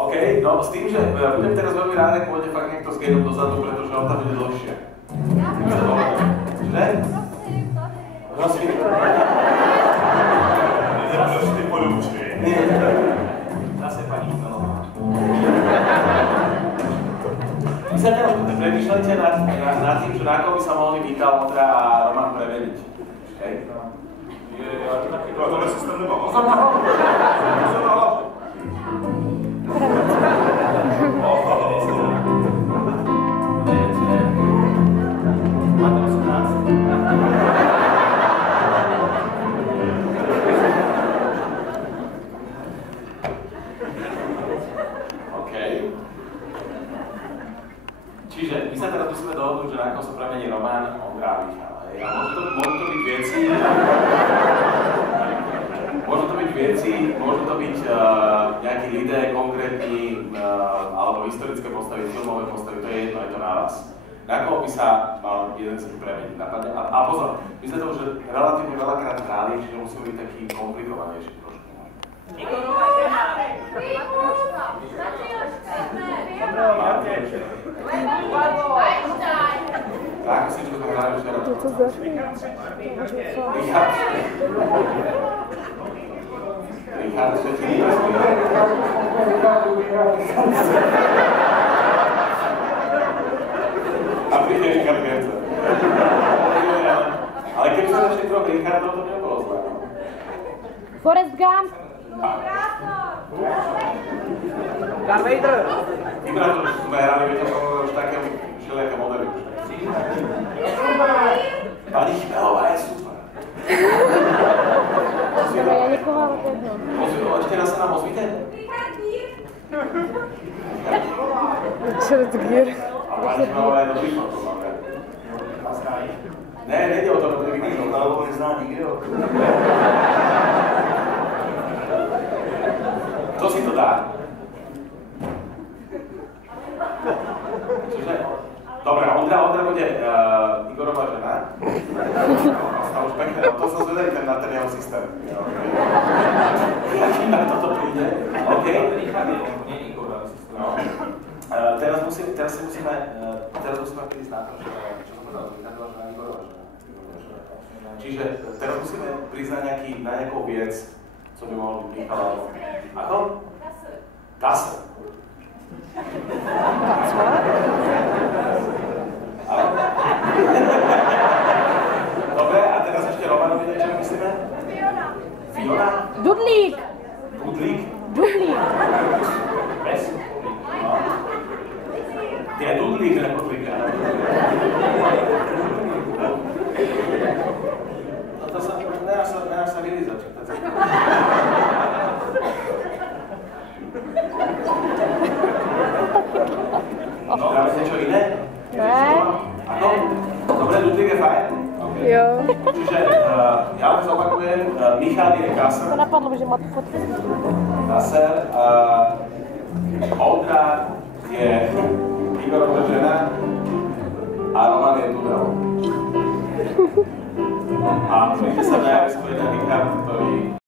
OK, no s tým, že budem teraz veľmi rád, ak pôjde fakt niekto s Genom dozadu, pretože on tam bude dlhšie. Že? Prosím. Ty poľúčky. Nie. Zase pani Ignalová. Vy sa teraz premýšľajte nad tým, že na koho by sa mohli Mika, Ondra a Roman premeniť. OK? To systém nemá. Čiže my sa teraz musíme dohodnúť, že na koho sa premení Roman, Ondra a Michal. A môžu to byť veci, môžu to byť nejaký lidé konkrétny, alebo historické postavy, filmové postavy, to je jedno, je to na vás. Na koho by sa mal jeden z nich premeniť, napadne? A pozor, my sme to už relatívne veľakrát hráli, čiže musíme byť taký komplikovanejší trošku. Tak, si čo sme hrali včera. Richard, všetci nebezpí. A príde Richard Gerce. Ale keby sa našli troch Richardov, to nebolo zlé. Forrest Gump. Darth Vader. Vybrať to, že sme hrali, viete, už také všelijaké modely. Pani Chmelová je super. Dobre, ja nikoho ale jedno. Ešte raz sa nám ozvíte? Richard Gere. A pani Chmelová je dobrý fan, to máme. Ne, nejde o to, že by nikto, alebo nezná nikto. Kto si to dá? Čiže? Dobre, Ondra bude Igorová žena. Ostal už pekne, to som zvedavý ten materiál systém. Aký na toto príde? OK. Nie Igorová systém. No. Teraz musíme prísť na to, že čo som povedal, Richardová žena, Igorová žena. Čiže teraz musíme prísť na nejakú vec, co by mohol byť Michal. Ako? Kasa. Dobre, a teraz ešte Romanovi niečo myslíme? Fiona? Dudlík. Dudlík? Dudlík. Pes? No. Ty je Dudlík, ne Dudlík. No to sa, nedá sa vylízať. No, dáme niečo iné? Ne. Áno? Dobre, Dudlík je fajn? Okay. Jo. Čiže ja len zopakujem, Michal je Kasser. To napadlo, že má tu fotku. Kasser, Ondra je Igorová žena a Roman je Dudel. A príde sa najviac povedať Richard, ktorý